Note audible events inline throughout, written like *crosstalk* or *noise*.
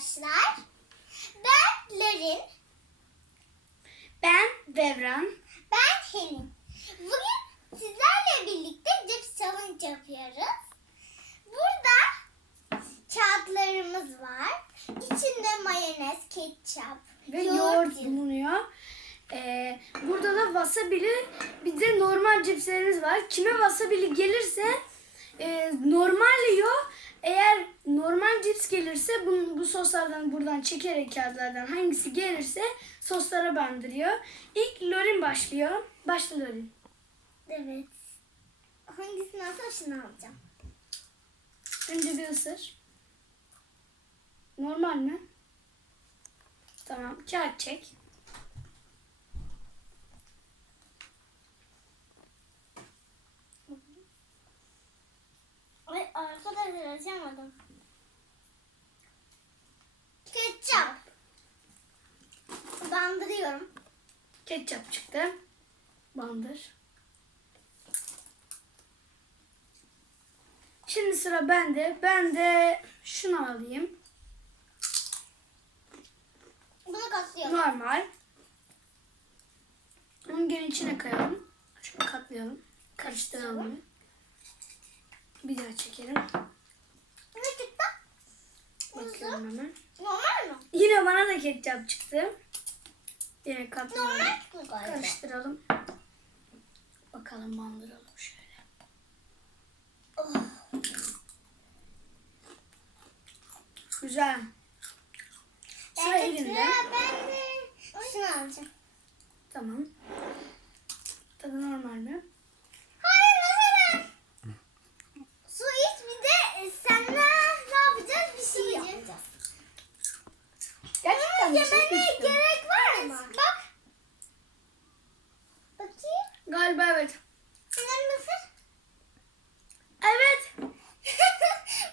arkadaşlar. Ben Lorin. Ben Devran. Ben Helin. Bugün sizlerle birlikte cips challenge yapıyoruz. Burada kağıtlarımız var. İçinde mayonez, ketçap, Ve yoğurt bulunuyor. Ee, burada da wasabili bir de normal cipslerimiz var. Kime wasabili gelirse e, normal yiyor. Gelirse bu, bu soslardan buradan çekerek kağıtlardan hangisi gelirse soslara bandırıyor. İlk Lorin başlıyor. Başla Lorin. Evet. Hangisini alsam şunu alacağım. Önce bir ısır. Normal mi? Tamam. Kağıt çek. Ay arkadaşlar açamadım. Ketçap. Bandırıyorum. Ketçap çıktı. Bandır. Şimdi sıra bende. Ben de şunu alayım. Bunu katlıyorum. Normal. Onu gene içine koyalım. Şunu katlayalım. Karıştıralım. Bir daha çekelim. Ne çıktı? Bakıyorum hemen. Normal mi? Yine bana da ketçap çıktı. Çıktı galiba. Karıştıralım. Bakalım bandıralım şöyle. Oh. Güzel. Sıra elinde. ben de şunu alacağım. Tamam. Tadı normal mi? Hayır hayır. Su iç bir de e, seninle ne yapacağız? Bir şey yapacağız. Gerçekten bir şey Yemene içtim. gerek var mı? Bak. Bakayım. Galiba evet. Sen mısır? Evet.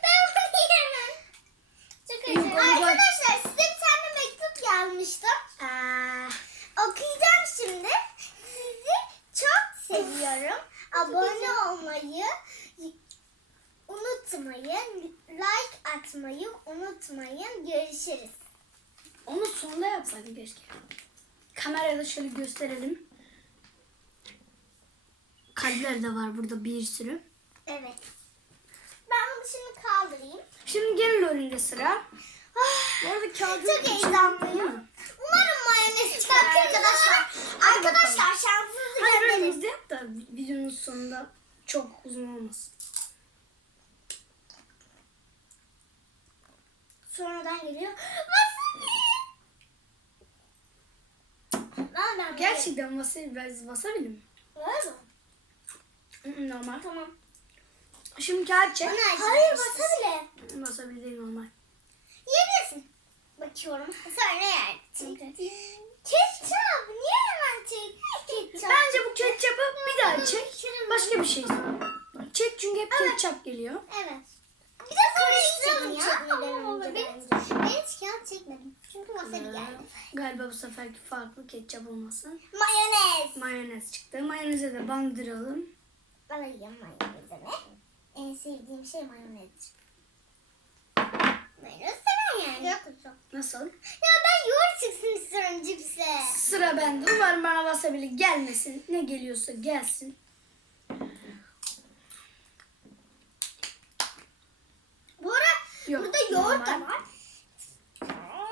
ben bunu yemem. Çok Yok, acı. onu bak- Arkadaşlar size bir tane yazmıştım. Aa, Okuyacağım şimdi. Sizi çok seviyorum. Abone olmayı unutmayın. Like atmayı unutmayın. Görüşürüz. onu sonunda yapsaydı keşke. Kamerada şöyle gösterelim. Kalpler de var burada bir sürü. Evet. Ben bunu şimdi kaldırayım. Şimdi gene Lorin'de sıra. Ah, Bu arada kağıdı Çok heyecanlıyım. Umarım mayonez çıkar arkadaşlar. Arkadaşlar şansınızı Hayır gönderin. önümüzde yap da videonun sonunda çok uzun olmasın. Sonradan geliyor. Wasabi. Ben ben Gerçekten wasabi, wasabi mi? Mi? Hı hı, Normal. Tamam. Şimdi kağıt çek. Hayır wasabi. Wasabi değil normal. Yiyebilirsin. Bakıyorum. Sonra yersin. Ketçap. Niye hemen çek? Ketçap. Bence bu ketçapı bir daha çek. Başka bir şey. Çek çünkü hep ketçap geliyor. Evet. Bir de karıştıralım çekmeden önce bence. Ben hiç kağıt çekmedim. Wasabi geldi. Galiba bu seferki farklı ketçap olmasın. Mayonez. Mayonez çıktı. Mayoneze de bandıralım. Alayım mayonezini. En sevdiğim şey mayonez. Mayonez seven yani. Yok yok. Nasıl? Ya ben yoğurt çıksın istiyorum cipse. Sıra bende. Umarım bana wasabi gelmesin. Ne geliyorsa gelsin. Bu ara Yok, burada yoğurt da normal. var.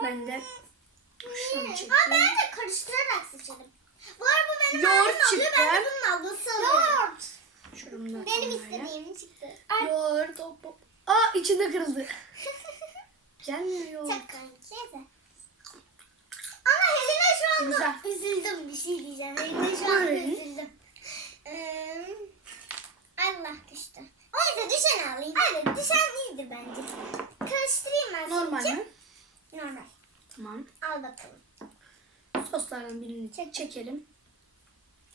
Ben de şunu Ha çekeyim. bence karıştırarak seçelim. Bu arada bu benim Yoğurt abim alıyor, ben de çıktı. bunun ablası alıyorum. Yoğurt. Şurumdan Benim istediğim çıktı. Yoğurt. hop hop. Aa içinde kırıldı. *laughs* Gelmiyor yoğurt. Çok kanki. Ama Helime şu anda Güzel. üzüldüm bir şey diyeceğim. Helime şu anda Buyurun. üzüldüm. Ee, Allah düştü. O yüzden düşen alayım. Evet düşen iyidir bence. Karıştırayım ben. Normal mi? Normal. Tamam. Al bakalım. Soslardan birini çek çekelim.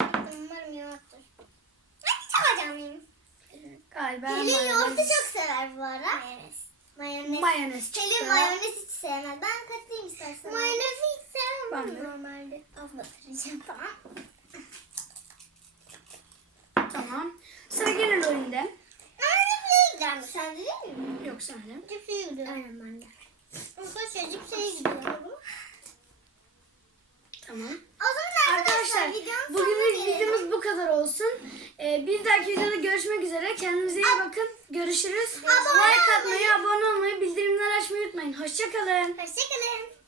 Umarım yoğurttur. Ben çok acemiyim. Galiba Helin yoğurtu çok sever bu ara. Mayonez. Mayonez. Mayonez çıktı. Mayonez hiç sevmez. Ben katlayayım istersen. Mayonezi hiç sevmem Ben de. normalde. Az batıracağım. Tamam. Tamam. Sıra gene Lorin'de. Mayonez iyi gider mi? Sende değil mi? Yok sende. Cipsi iyi gider. Aynen bende. Arkadaşlar cipseye gidiyorum. Tamam. O zaman arkadaşlar, Arkadaşlar bugünlük videomuz bu kadar olsun. Ee, bir dahaki videoda görüşmek üzere. Kendinize iyi bakın. Görüşürüz. Abone like olmayı- atmayı, abone olmayı, bildirimleri açmayı unutmayın. Hoşçakalın. Hoşçakalın.